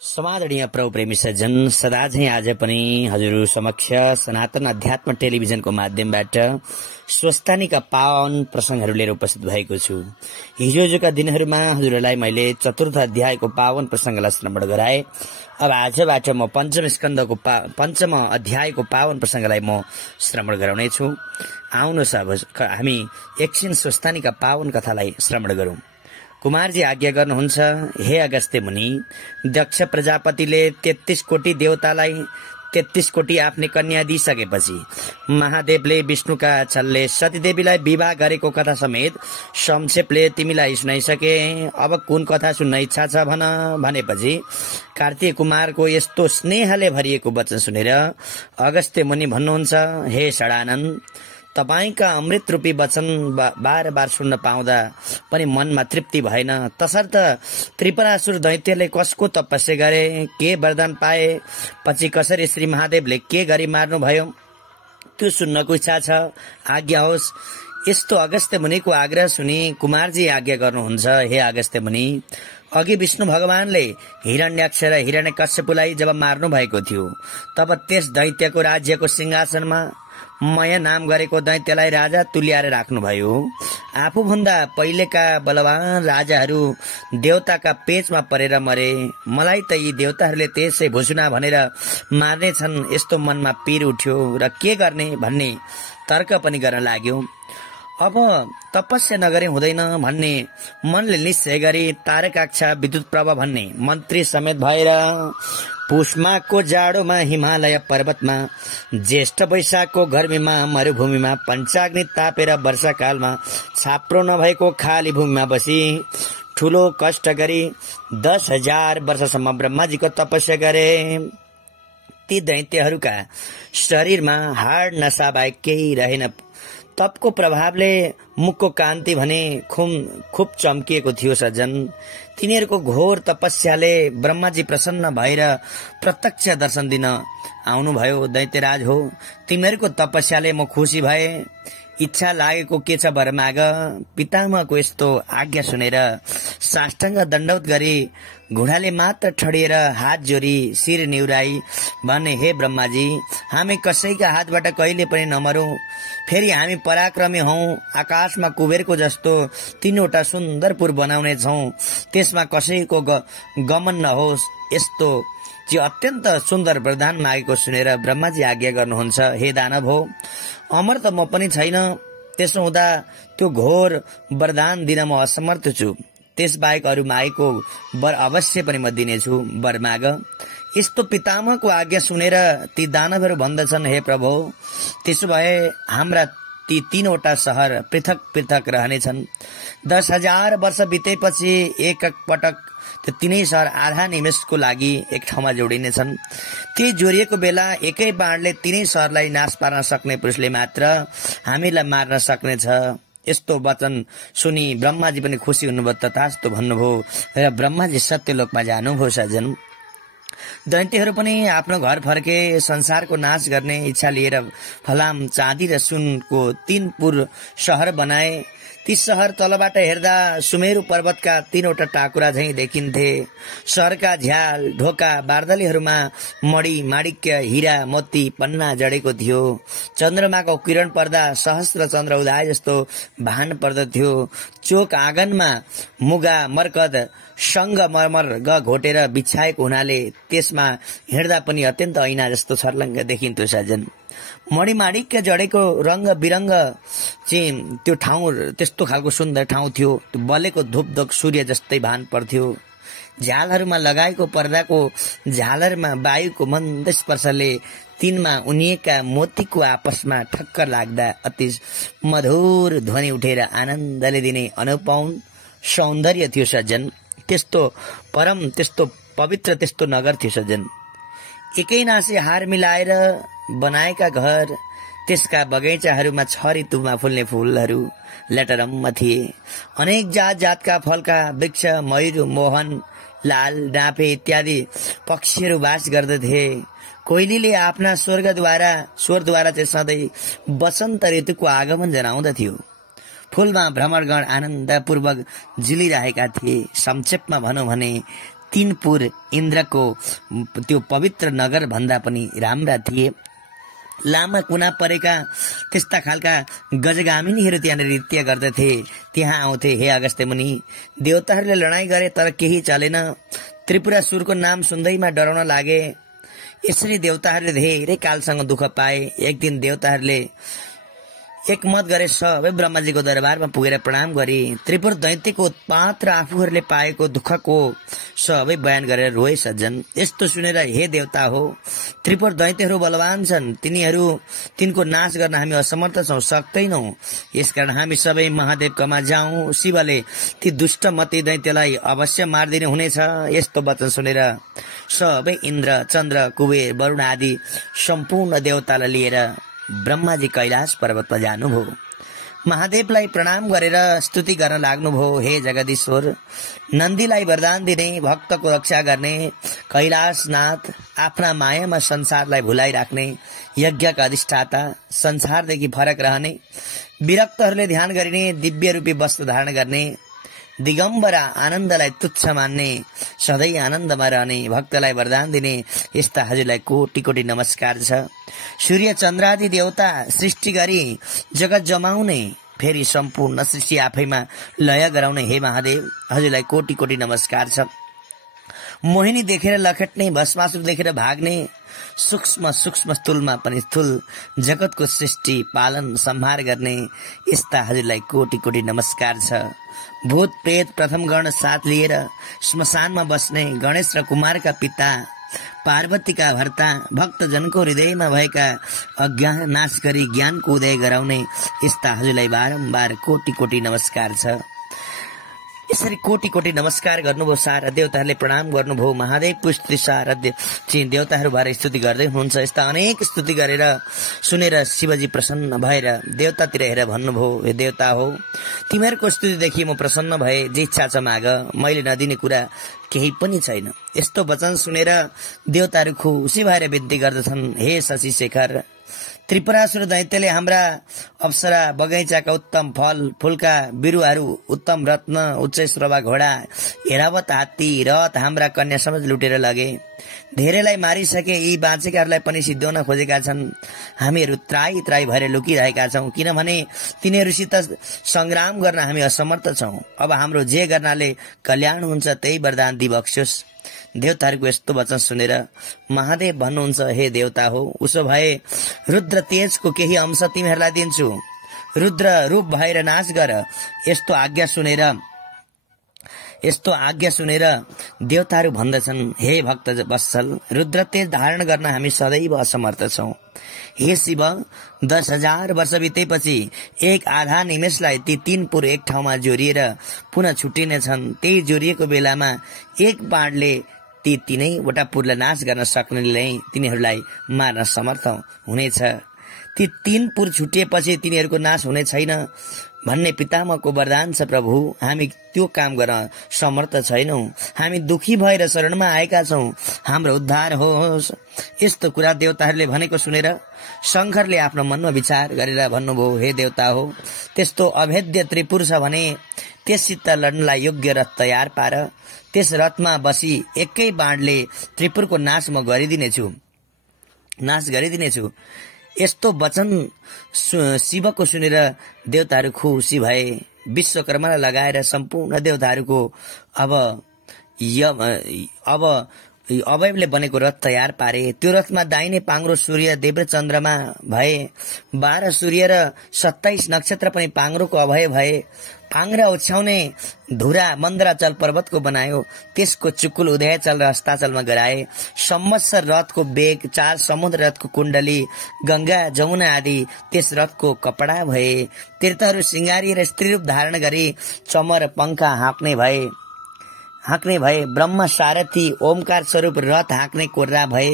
समादरणीय प्रभुप्रेमी सज्जन, सदा झैं आज पनि हजुर समक्ष सनातन अध्यात्म टेलिभिजनको माध्यमबाट स्वस्थानीका पावन प्रसंगहरू लिएर उपस्थित भएको छु। हिजोका दिनहरूमा हजुरहरूलाई मैले चतुर्थ अध्यायको पावन प्रसंगलाई श्रवण गराए। अब आजबाट म पञ्चम अध्यायको पावन प्रसंगलाई म श्रवण गराउने छु। आउनुहोस् अब हामी एकछिन स्वस्थानीका पावन कथालाई श्रवण गरौं। कुमारजी आज्ञा गर्नुहुन्छ, हे अगस्त्य मुनि, दक्ष प्रजापतिले 33 कोटी देवतालाई 33 कोटी आफ्नै कन्या दिइसकेपछि महादेवले विष्णुका छलले सतीदेवीलाई विवाह गरेको कथा समेत संक्षेपले तिमीलाई सुनाइसके। अब कुन कथा सुन्न इच्छा छ भन भनेपछि कार्तिक कुमारको यस्तो स्नेहले भरिएको वचन सुनेर अगस्त्य मुनि भन्नुहुन्छ, हे षडानन, तपाईका अमृत रूपी वचन बार बार सुन्न पाउँदा पनि मनमा तृप्ति भएन। तसर्थ त्रिपुरासुर दैत्यले कसको तपस्या गरे, के वरदान पाए, पछि कसरी श्री महादेवले के गरी मार्नु भयो, त्यो सुन्नको इच्छा छ, आज्ञा होस्। यस्तो अगस्त्य मुनिको आग्रह सुनि कुमारजी आज्ञा गर्नुहुन्छ, हे अगस्त्य मुनि, अघि विष्णु भगवानले हिरण्याक्ष र हिरण्यकश्यपलाई जब मार्नु भएको थियो तब त्यस दैत्यको राज्यको सिंहासनमा मय नाम गरेको दैत्यलाई राजा तुल्याएर राख्नुभयो। आफूभन्दा पहिलेका बलवान राजाहरू देवताका पेचमा परेर मरे। मलाई त यी देवताहरूले त्यसै भुसुना भनेर मार्ने छन्, यस्तो मनमा पीर उठ्यो र के गर्ने भन्ने तर्क पनि गर्न लाग्यो। अब तपस्या नगरे हुँदैन भन्ने मनले निश्चय गरी तारकाक्षा विद्युत प्रभा भन्ने मन्त्री समेत भएर पुष्माको जाडोमा हिमालय पर्वतमा, ज्येष्ठ वैशाखको गर्मीमा मरुभूमिमा, पञ्चाग्नि तापेर वर्षाकालमा छाप्रो नभएको खाली भूमिमा बसी ठूलो कष्ट गरी 10,000 वर्षसम्म ब्रह्माजीको तपस्या गरे। ती दैत्यहरूका शरीरमा हाड नसा बाहेक केही रहेन। तपको प्रभावले मुखको कान्ति भने खुब चम्किएको थियो। सज्जन, तिनीहरूको घोर तपस्याले ब्रह्माजी प्रसन्न भएर प्रत्यक्ष दर्शन दिन आउनुभयो। दैत्यराज हो, तिमीहरूको तपस्याले म खुसी भए। इच्छा लागेको के छ वर माग। पितामहको यस्तो आज्ञा सुनेर साष्टाङ्ग दण्डवत गरी घुँडाले मात्र ठडिएर हात जोडी शिर निहुराई भने, हे ब्रह्माजी, हामी कसैका हातबाट कहिले पनि नमरौं। फेरि हामी पराक्रमी हौ। आकाशमा कुबेरको जस्तो 3वटा सुन्दर पुर बनाउने छौं, त्यसमा कसैको गमन नहोस्। यस्तो जो अत्यन्त सुन्दर वरदान मागेको सुनेर ब्रह्माजी आज्ञा गर्नुहुन्छ, हे दानव हो, अमर त म पनि छैन। त्यसो हुँदा त्यो घोर वरदान दिन म असमर्थ छु। त्यसबाहेक अरू मागेको वर अवश्य पनि म दिनेछु, वर माग। यस्तो पितामहको आज्ञा सुनेर ती दानवहरू भन्दछन्, हे प्रभु, त्यसो भए हाम्रा ती 3वटा शहर पृथक पृथक रहनेछन्। 10,000 वर्ष बितेपछि एक पटक त्यो 3 शहर आधा निमेषको लागि एक ठाउँमा जोडिनेछन्। ती जोडिएको बेला एकै बाणले 3 शहरलाई नाश पार्न सक्ने पुरुषले मात्र हामीलाई मार्न सक्नेछ। यस्तो वचन सुनि ब्रह्माजी पनि खुसी हुनुभयो, तथास्तु भन्नुभयो र ब्रह्माजी सत्यलोकमा जानुभयो। सज्जन, दैत्यहरू पनि आफ्नो घर फर्के। संसारको नाश गर्ने इच्छा लिएर फलाम, चाँदी र सुनको 3 पुर शहर बनाए। ती शहर तलबाट हेर्दा सुमेरु पर्वतका 3वटा टाकुरा झैं देखिन्थे। शहरका झ्याल, ढोका, बार्दलीहरूमा मणि, माणिक्य, हीरा, मोती, पन्ना जडेको थियो। चन्द्रमाको किरण पर्दा सहस्त्र चन्द्र उदाए जस्तो भान पर्दथ्यो। चोक आँगनमा मुगा, मर्कद, संगमरमर घोटेर बिछाएको हुनाले त्यसमा हिँड्दा पनि अत्यन्त ऐना जस्तो छर्लङ्ग देखिन्थ्यो। सज्जन, मणिमाणिक्य जडेको रंग बिरंग चाहिँ त्यो ठाउँ त्यस्तो खालको सुन्दर ठाउँ थियो। त्यो बलेको धुपधुक सूर्य जस्तै भान पर्थ्यो। झ्यालहरूमा लगाएको पर्दाको झालरमा वायुको मन्द स्पर्शले तिनमा उनिएका मोतीको आपसमा ठक्कर लाग्दा अति मधुर ध्वनि उठेर आनन्दले दिने अनुपम सौन्दर्य थियो। सज्जन, त्यस्तो परम, त्यस्तो पवित्र, त्यस्तो नगर थियो। सज्जन, एकै नासे हार मिलाएर बनाएका घर, त्यसका बगैँचाहरूमा 6 ऋतुमा फुल्ने फूलहरू लटरम्म थिए। अनेक जात जातका फलका वृक्ष, मयूर, मोहन, लाल, डाँफे इत्यादि पक्षीहरू बास गर्दथे। कोइलीले आफ्ना स्वरद्वारा चाहिँ सधैँ वसन्त ऋतुको आगमन जनाउँदथ्यो। फूलमा भ्रमरगण आनन्दपूर्वक झुलिरहेका थिए। संक्षेपमा भनौं भने तीनपुर इन्द्रको त्यो पवित्र नगर भन्दा पनि राम्रा थिए। लामा कुना परेका त्यस्ता खालका गजगामिनीहरू त्यहाँनिर नृत्य गर्दथे। त्यहाँ आउँथे। हे अगस्त्य मुनि, देवताहरूले लडाईँ गरे तर केही चलेन। त्रिपुरासुरको नाम सुन्दैमा डराउन लागे। यसरी देवताहरूले धेरै कालसँग दुःख पाए। एक दिन देवताहरूले एकमत गरे सबै ब्रह्माजीको दरबारमा पुगेर प्रणाम गरे। त्रिपुर दैत्यको उत्पात र आफूहरूले पाएको दुःखको सबै बयान गरेर रोए सज्जन। यस्तो सुनेर हे देवता हो, त्रिपुर दैत्यहरू बलवान छन्, तिनको नाश गर्न हामी असमर्थ छौं, सक्दैनौ। यसकारण हामी सबै महादेवकमा जाउँ। शिवले ती दुष्ट मती दैत्यलाई अवश्य मारिदिनु हुनेछ। यस्तो वचन सुनेर सबै इन्द्र, चन्द्र, कुबेर, वरुण आदि सम्पूर्ण देवतालाई लिएर ब्रह्माजी कैलाश पर्वतमा जानुभयो। महादेवलाई प्रणाम गरेर स्तुति गर्न लाग्नुभयो। हे जगदीश्वर, नन्दीलाई वरदान दिने, भक्तको रक्षा गर्ने, कैलाशनाथ, आफ्ना मायामा संसारलाई भुलाइराख्ने, यज्ञका अधिष्ठाता, संसारदेखि फरक रहने, विरक्तहरूले ध्यान गरिने, दिव्य रूपी वस्त्र धारण गर्ने, दिगम्बरा, आनन्दलाई तुच्छ मान्ने, सधैँ आनन्दमा रहने, भक्तलाई वरदान दिने, यस्ता हजुरलाई कोटि कोटि नमस्कार छ। सूर्य चन्द्रादि देवता सृष्टि गरी जगत जमाउने, फेरि सम्पूर्ण सृष्टि आफैमा लय गराउने हे महादेव, हजुरलाई कोटि कोटि नमस्कार छ। मोहिनी देखेर लखेट्ने, भस्मासुर देखेर भाग्ने, सूक्ष्म सूक्ष्म स्थूलमा पनि स्थूल जगतको सृष्टि पालन सम्हार गर्ने, यस्ता हजुरलाई कोटि कोटि नमस्कार छ। भूत प्रेत प्रथम गण साथ लिएर श्मशानमा बस्ने, गणेश र कुमारका पिता, पार्वतीका भर्ता, भक्तजनको हृदयमा भएका अज्ञान नाश गरी ज्ञानको उदय गराउने, यस्ता हजुरलाई बारम्बार कोटि कोटि नमस्कार छ। यसरी कोटि कोटि नमस्कार गर्नुभयो। सारा देवताहरूले प्रणाम गर्नुभयो। महादेवको स्तुति साराध्य चाहिँ देवताहरू भएर स्तुति गर्दै हुनुहुन्छ। यस्ता अनेक स्तुति गरेर सुनेर शिवजी प्रसन्न भएर देवतातिर हेरेर भन्नुभयो, हे देवता हो, तिमीहरूको स्तुतिदेखि म प्रसन्न भए, जे इच्छा छ माग, मैले नदिने कुरा केही पनि छैन। यस्तो वचन सुनेर देवताहरू खुसी भएर विन्ती गर्दछन्, हे शशि शेखर, त्रिपुरासुर दैत्यले हाम्रा अप्सरा, बगैँचाका उत्तम फल फूलका बिरुवाहरू, उत्तम रत्न, उच्च श्रवा घोडा, ऐरावत हात्ती, रथ, हाम्रा कन्या समेत लुटेर लगे। धेरैलाई मारिसके, यी बाँचेकाहरूलाई पनि सिद्ध्याउन खोजेका छन्। हामीहरू त्राई त्राई भएर लुकिरहेका छौं, किनभने तिनीहरूसित संग्राम गर्न हामी असमर्थ छौं। अब हाम्रो जे गर्नाले कल्याण हुन्छ त्यही वरदान दिबक्सोस्। देवताहरूको यस्तो वचन सुनेर महादेव भन्नुहुन्छ, हे देवता हो, उसो भए रुद्र तेजको केही अंश तिमीहरूलाई दिन्छु, रुद्र रूप भएर नाश गर। यस्तो आज्ञा सुनेर देवताहरू भन्दछन्, हे भक्त वत्सल, रुद्र तेज धारण गर्न हामी सदैव असमर्थ छौं। हे शिव, 10,000 वर्ष बितेपछि एक आधा निमेषलाई ती तीन पुर एक ठाउँमा जोडिएर पुनः छुट्टिनेछन्। त्यही जोडिएको बेलामा एक बाणले ती तीनैवटा पुरलाई नाश गर्न सक्नेले तिनीहरूलाई मार्न समर्थ हुनेछ। ती तीन पुर छुटिएपछि तिनीहरूको नाश हुने छैन भन्ने पितामहको वरदान छ। प्रभु, हामी त्यो काम गर्न समर्थ छैनौं। हामी दुखी भएर शरणमा आएका छौं, हाम्रो उद्धार होस्। यस्तो कुरा देवताहरूले भनेको सुनेर शंकरले आफ्नो मनमा विचार गरेर भन्नुभयो, हे देवता हो, त्यस्तो अभेद्य त्रिपुर छ भने त्यससित लड्नलाई योग्य रथ तयार पार। त्यस रथमा बसी एकै बाणले त्रिपुरको नाश म गरिदिनेछु। यस्तो वचन शिवको सुनेर देवताहरू खुसी भए। विश्वकर्मालाई लगाएर सम्पूर्ण देवताहरूको अवयवले बनेको रथ तयार पारे। त्यो रथमा दाहिने पाङ्रो सूर्य, देव र चन्द्रमा भए। 12 सूर्य र 27 नक्षत्र पनि पाङ्रोको अवयव भए। पाङ्रा ओछ्याउने धुरा मन्द्राचल पर्वतको बनायो। त्यसको चुकुल उदयचल र हस्ताचलमा गराए। संवत्सर रथको बेग, 4 समुद्र रथको कुण्डली, गंगा जमुना आदि त्यस रथको कपडा भए। तीर्थहरू सिंगारिएर स्त्री रूप धारण गरी चमर पंखा हाँक्ने भए। ब्रह्म सारथी ओमकार स्वरूप रथ हाँक्ने कोर्रा भए।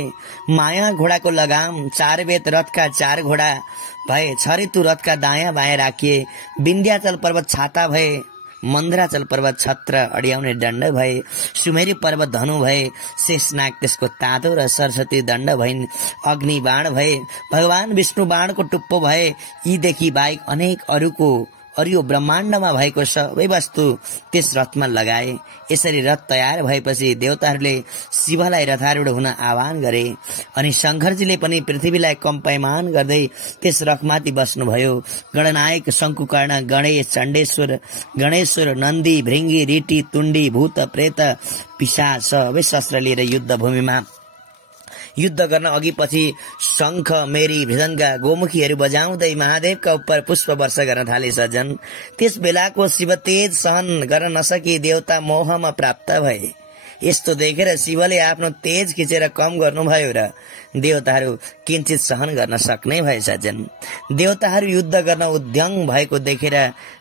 माया घोडाको लगाम, 4 वेद रथका 4 घोडा भए। 6 ऋतु रथका दायाँ बायाँ राखिए। विन्ध्याचल पर्वत छाता भए। मन्द्राचल पर्वत छत्र अड्याउने दण्ड भए। सुमेरु पर्वत धनु भए। शेषनाग त्यसको तातो र सरस्वती दण्ड भइन्। अग्नि बाण भए। भगवान विष्णु बाणको टुप्पो भए। यीदेखि बाहेक अनेक अरूको अरू यो ब्रह्माण्डमा भएको सबै वस्तु त्यस रथमा लगाए। यसरी रथ तयार भएपछि देवताहरूले शिवलाई रथारूढ हुन आह्वान गरे अनि शंकरजीले पनि पृथ्वीलाई कम्पायमान गर्दै त्यस रथमाथि बस्नुभयो। गणनायक शंकुकर्ण गणेश चण्डेश्वर गणेश्वर नन्दी भृंगी रीटी तुण्डी भूत प्रेत पिशाच सबै शस्त्र लिएर युद्ध भूमिमा युद्ध गर्न अघि पछि शंख मेरी मृदंग गोमुखीहरू बजाउँदै महादेवका उपर पुष्प वर्ष गर्न थाले सज्जन। त्यस बेलाको शिव तेज सहन गर्न नसकी देवता मोहमा प्राप्त भए। यस्तो देखेर शिवले आफ्नो तेज खिचेर कम गर्नुभयो र देवताहरू किंचित सहन गर्न सक्ने भए सज्जन। देवताहरू युद्ध गर्न उद्यङ भएको देखेर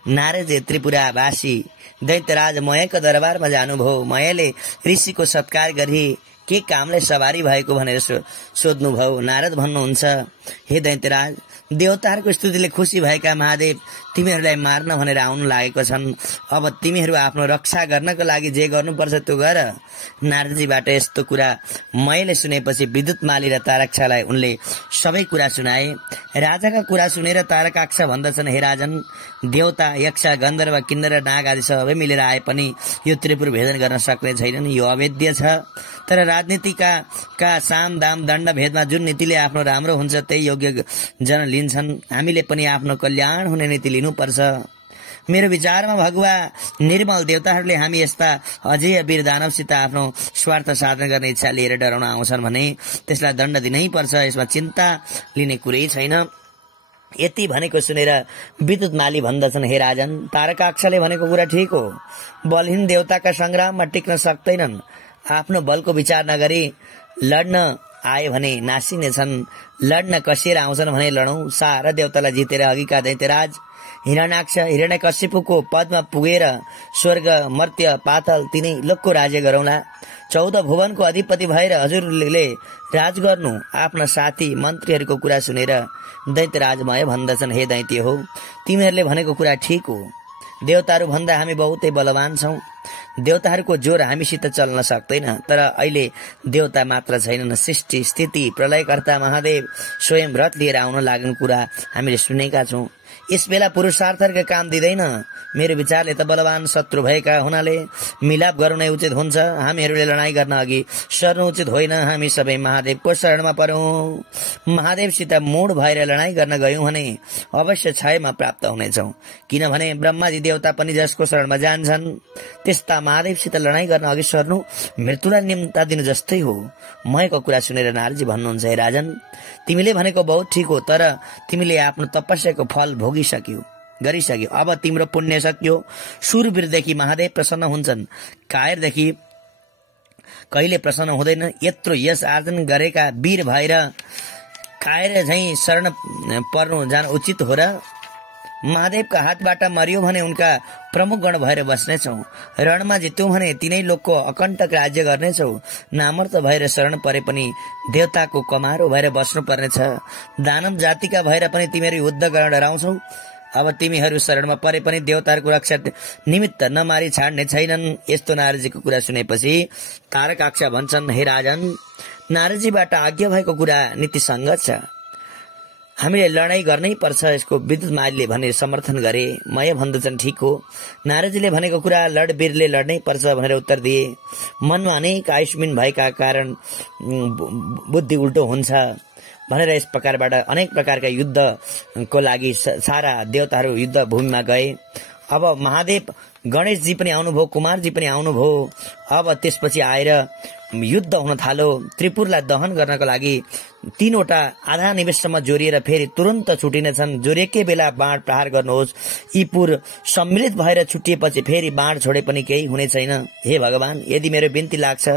नारदले त्रिपुरावासी दैत्यराज मयको दरबारमा जानुभयो। मयले ऋषिको सत्कार गरी के कामले सवारी भएको भनेर सोध्नुभयो। नारद भन्नुहुन्छ, हे दैत्यराज, देवताहरूको स्तुतिले खुसी भएका महादेव तिमीहरूलाई मार्न भनेर आउन लागेको छन्। अब तिमीहरू आफ्नो रक्षा गर्नको लागि जे गर्नुपर्छ त्यो गर। नारदजीबाट यस्तो कुरा मैले सुनेपछि विद्युत माली र तारकाक्षलाई उनले सबै कुरा सुनाए। राजाका कुरा सुनेर तारकाक्ष भन्दछन्, हे राजन, देवता यक्ष गन्धर्व किन्नर नाग आदि सबै मिलेर आए पनि यो त्रिपुर भेदन गर्न सक्ने छैनन्। यो अवेद्य छ। तर राजनीतिका साम दाम दण्ड भेदमा जुन नीतिले आफ्नो राम्रो हुन्छ त्यही योग्य जन लिन्छन्। हामीले पनि आफ्नो कल्याण हुने नीति लिनुपर्छ। मेरो विचारमा भगवा निर्मल देवताहरूले हामी यस्ता अजय वीर दानवसित आफ्नो स्वार्थ साधन गर्ने इच्छा लिएर डराउन आउँछन् भने त्यसलाई दण्ड दिनै पर्छ। यसमा चिन्ता लिने कुरै छैन। यति भनेको सुनेर विद्युत माली भन्दछन्, हे राजन, तारकाक्षले भनेको कुरा ठिक हो। बलहीन देवताका संग्राममा टिक्न सक्दैनन्। आफ्नो बलको विचार नगरी लड्न आए भने नासिनेछन्। लड्न कसिएर आउँछन् भने लडौं। सारा देवतालाई जितेर अघिका दैत्यराज हिरण्याक्ष हिरण्यकशिपुको पदमा पुगेर स्वर्ग मर्त्य पातल तिनै लोकको राज्य गरौँला। 14 भुवनको अधिपति भएर हजुरले राज गर्नु। आफ्ना साथी मन्त्रीहरूको कुरा सुनेर दैत्यराजमय भन्दछन्, हे दैत्य हो, तिमीहरूले भनेको कुरा ठिक हो। देवताहरू भन्दा हामी बहुतै बलवान छौं। देवताहरूको जोर हामीसित चल्न सक्दैन। तर अहिले देवता मात्र छैनन्, सृष्टि स्थिति प्रलयकर्ता महादेव स्वयं रथ लिएर आउन लाग्ने कुरा हामीले सुनेका छौं। यस बेला पुरुषार्थका काम दिँदैन। मेरो विचारले त बलवान शत्रु भएका हुनाले मिलाप गर्नु नै उचित हुन्छ। हामीहरूले लडाईँ गर्न अघि सर्नु उचित होइन। हामी सबै महादेवको शरणमा परौं। महादेवसित मूढ भएर लडाईँ गर्न गयौं भने अवश्य क्षयमा प्राप्त हुनेछौं। किनभने ब्रह्माजी देवता पनि जसको शरणमा जान्छन् त्यस्ता महादेवसित लडाईँ गर्न अघि सर्नु मृत्युलाई निम्ता दिनु जस्तै हो। मयको कुरा सुनेर नारदजी भन्नुहुन्छ, हे राजन, तिमीले भनेको बहुत ठिक हो। तर तिमीले आफ्नो तपस्याको फल गरिसक्यो। अब तिम्रो पुण्य सक्यो। शूरवीरदेखि महादेव प्रसन्न हुन्छन्। कायरदेखि कहिले प्रसन्न हुँदैन। यत्रो यश आर्जन गरेका वीर भएर कायर झैं शरण पर्नु जान उचित हो र? महादेवका हातबाट मरियो भने उनका प्रमुख गण भएर बस्नेछौ। रणमा जित्यौं भने तिनै लोकको अकण्टक राज्य गर्नेछौ। नामर्थ भएर शरण परे पनि देवताको कमारो भएर बस्नु पर्नेछ। दानव जातिका भएर पनि तिमीहरू युद्ध गर्न डराउँछौ। अब तिमीहरू शरणमा परे पनि देवताहरूको रक्षा निमित्त नमारी छाड्ने छैनन्। यस्तो नारदजीको कुरा सुनेपछि तारकाक्ष भन्छन्, हे राजन, नारदजीबाट आज्ञा भएको कुरा नीतिसङ्गत छ। हामीले लडाईँ गर्नै पर्छ। यसको विद्युत मालीले भनेर समर्थन गरे। मय भन्दछन्, ठिक हो। नारदजीले भनेको कुरा लडवीरले लड्नै पर्छ भनेर उत्तर दिए। मनमा अनेक आयुष्मिन भएका कारण बुद्धि उल्टो हुन्छ भनेर यस प्रकारबाट अनेक प्रकारका युद्धको लागि सारा देवताहरू युद्ध भूमिमा गए। अब महादेव गणेशजी पनि आउनुभयो, कुमारजी पनि आउनुभयो। अब त्यसपछि आएर युद्ध हुन थाल्यो। त्रिपुरलाई दहन गर्नको लागि 3वटा आधा निमेषसम्म जोरिएर फेरि तुरन्त छुटिनेछन्। जोरिएकै बेला बाण प्रहार गर्नुहोस्। यी पुर सम्मिलित भएर छुटिएपछि फेरि बाण छोडे पनि केही हुने छैन। हे भगवान, यदि मेरो बिन्ती लाग्छ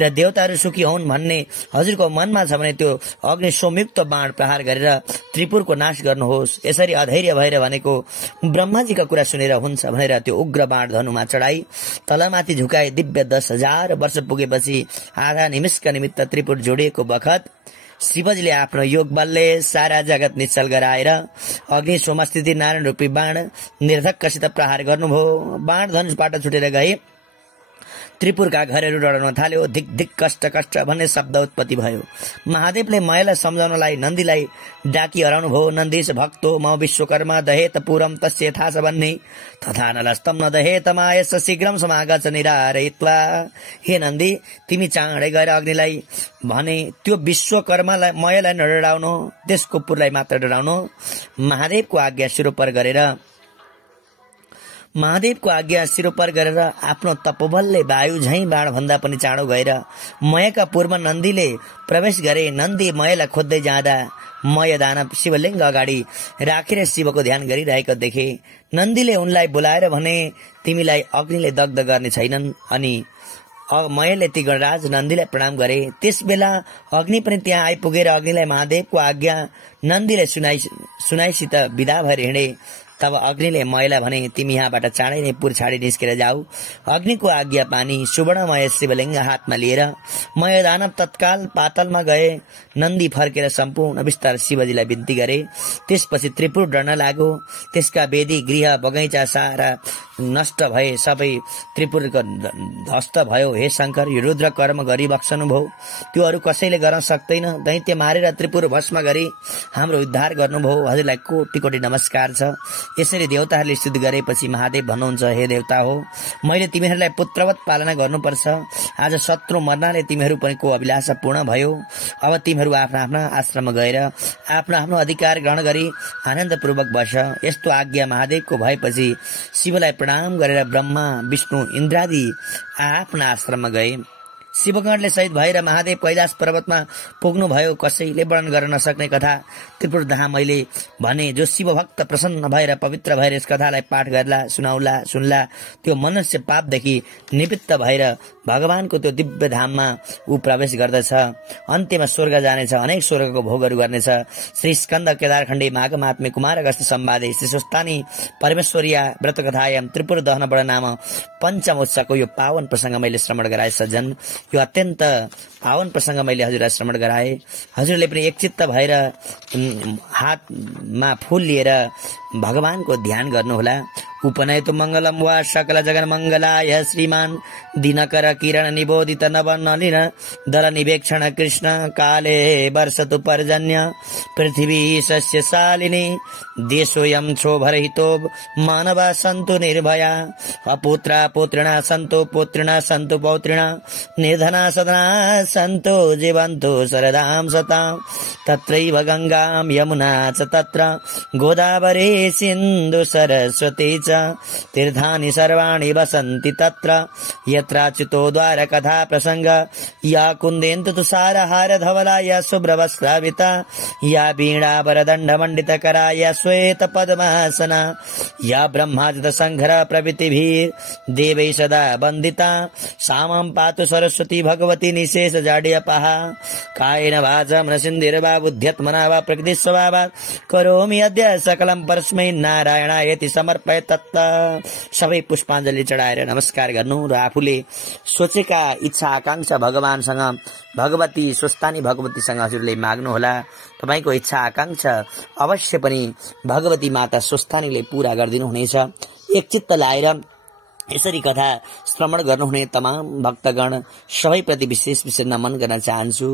र देवताहरू सुखी हुन् भन्ने हजुरको मनमा छ भने त्यो अग्नि संयुक्त बाण प्रहार गरेर त्रिपुरको नाश गर्नुहोस्। यसरी अधैर्य भएर भनेको ब्रह्माजीका कुरा सुनेर हुन्छ भनेर त्यो उग्र बाण धनुमा चढाई तलमाथि झुकाए। दिव्य 10,000 वर्ष पुगेपछि आधा निमिषका निमित्त त्रिपुर जोडिएको बखत शिवजीले आफ्नो योग बलले सारा जगत निश्चल गराएर अग्नि सोमस्थिति नारायण रूपी बाण निर्धक्कसित प्रहार गर्नुभयो। बाण धनुषबाट छुटेर गए। त्रिपुरका घरहरू डढाउन थाल्यो। धिक धिक कष्ट कष्ट भन्ने शब्द उत्पत्ति भयो। महादेवले मयलाई सम्झाउनलाई नन्दीलाई डाकी हराउनु भयो। नन्दीश भक्तो म विश्वकर्मा दहेत पुरम तस्य थाहा छ भन्ने तथा नलस्तम न दहेत मायस शीघ्रम समागत निरारयित्वा। हे नन्दी, तिमी चाँडै गएर अग्निलाई भने त्यो विश्वकर्मालाई मयलाई नडराउनु, त्यसको पुरलाई मात्र डराउनु। महादेवको आज्ञा सिरोपर गरेर आफ्नो तपोबलले वायु झैं बाण भन्दा पनि चाँडो गएर मयका पूर्व नन्दीले प्रवेश गरे। नन्दी मयलाई खोज्दै जाँदा मय दानव शिवलिङ्ग अगाडि राखेर शिवको ध्यान गरिरहेको देखे। नन्दीले उनलाई बोलाएर भने तिमीलाई अग्निले दग्ध गर्ने छैनन्। अनि मयले ती गणराज नन्दीलाई प्रणाम गरे। त्यस बेला अग्नि पनि त्यहाँ आइपुगेर अग्निलाई महादेवको आज्ञा नन्दीले सुनाइसित विदा भएर हिँडे। तब अग्निले मयलाई भने तिमी यहाँबाट चाँडै नै पुर छाडी निस्केर जाऊ। अग्निको आज्ञा पानी सुवर्णमय शिवलिङ्ग हातमा लिएर मय दानव तत्काल पातलमा गए। नन्दी फर्केर सम्पूर्ण विस्तार शिवजीलाई बिन्ती गरे। त्यसपछि त्रिपुर डर्न लाग्यो। त्यसका वेदी गृह बगैँचा सारा नष्ट भए, सबै त्रिपुरको ध्वस्त भयो। हे शंकर, यो रुद्र कर्म गरी बक्सनु भयो, त्यो अरू कसैले गर्न सक्दैन। दैत्य मारेर त्रिपुर भस्म गरी हाम्रो उद्धार गर्नुभयो। हजुरलाई कोटि कोटि नमस्कार छ। यसरी देवताहरूले स्तुति गरेपछि महादेव भन्नुहुन्छ, हे देवता हो, मैले तिमीहरूलाई पुत्रवत पालना गर्नुपर्छ। आज शत्रु मर्नाले तिमीहरू पनि को अभिलाषा पूर्ण भयो। अब तिमीहरू आफ्ना आफ्ना आश्रममा गएर आफ्नो आफ्नो अधिकार ग्रहण गरी आनन्दपूर्वक बस। यस्तो आज्ञा महादेवको भएपछि शिवलाई प्रणाम गरेर ब्रह्मा विष्णु इन्द्रादि आफ्ना आश्रममा गए। शिवगणले सहित भएर महादेव कैलाश पर्वतमा पुग्नु भयो। कसैले वर्णन गर्न नसक्ने कथा त्रिपुर धाम मैले भने। जो शिव भक्त प्रसन्न भएर पवित्र भएर यस कथालाई पाठ गर्ला, सुन्ला, त्यो मनुष्य पापदेखि निवृत्त भएर भगवानको त्यो दिव्य धाममा ऊ प्रवेश गर्दछ। अन्त्यमा स्वर्ग जानेछ, अनेक स्वर्गको भोगहरू गर्नेछ। श्री स्कन्द केदारखण्डी माघ महात्म्य कुमार अगस्त्य सम्वादे श्री स्वस्तानी परमेश्वरिया व्रत कथायाम त्रिपुर दहन बड नाम पञ्चम उत्सवको यो पावन प्रसंग मैले श्रवण गराए। सज्जन, यो अत्यन्त पावन प्रसंग मैले हजुरलाई श्रवण गराए। हजुरले पनि एकचित्त भएर हातमा फूल लिएर भगवानको ध्यान गर्नुहोला। उपनयतु मंगलम वा सकल जगन मंगलाय श्रीमान दिनकर किरण निबोधित नव नलिन दल निवेक्षण कृष्ण काले वर्षतु पर्जन्य पृथ्वी सस्य शालिनी देशोयम क्षोभरहितो मानवा सन्तु निर्भया अपुत्रा पुत्रिणा सन्तु पुत्रिणा सन्तु पौत्रिणा निर्धना सदना सन्तु जीवन्तु शरदां सतां तत्रैव गंगां यमुना च तत्र गोदावरी सिन्धु सरस्वती च तीर्थानि सर्वाणि वसन्ति तत्र यत्राच्युतो द्वार कथा प्रसंग या कुन्देन्दु तुषारहार धवला या शुभ्रवस्त्राविता या वीणा वरदण्ड मंडित करा या श्वेत पद्मासना या ब्रह्माजित संघर प्रभृतिभिः देवै सदा वन्दिता सामं पातु सरस्वती भगवती निशेष जाड्यपहा कायेन वाचा मनसिन्धिर्वा बुद्ध्यत्मना वा प्रकृति स्वभावात् करोमि अद्य सकलं परस्मै नारायणायति समर्पय तत् सबै पुष्पाञ्जली चढाएर नमस्कार गर्नु र आफूले सोचेका इच्छा आकांक्षा भगवानसँग भगवती स्वस्तानी भगवतीसँग हजुरले माग्नु होला। तपाईको इच्छा आकांक्षा अवश्य पनि भगवती माता स्वस्तानीले पूरा गरिदिनु हुनेछ। एकचित्त लाएर यसरी कथा श्रवण गर्नुहुने तमाम भक्तगण सबैप्रति विशेष विशेष नमन गर्न चाहन्छु।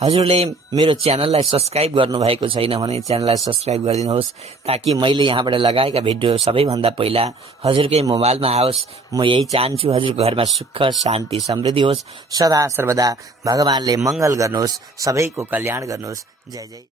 हजुरले मेरो च्यानललाई सब्स्क्राइब गर्नु भएको छैन भने च्यानललाई सब्स्क्राइब गरिदिनुहोस्, ताकि मैले यहाँबाट लगाएका भिडियो सबैभन्दा पहिला हजुरकै मोबाइलमा आओस्। म यही चाहन्छु, हजुरको घरमा सुख शान्ति समृद्धि होस्। सदा सर्वदा भगवानले मंगल गर्नुहोस्, सबैको कल्याण गर्नुहोस्। जय जय।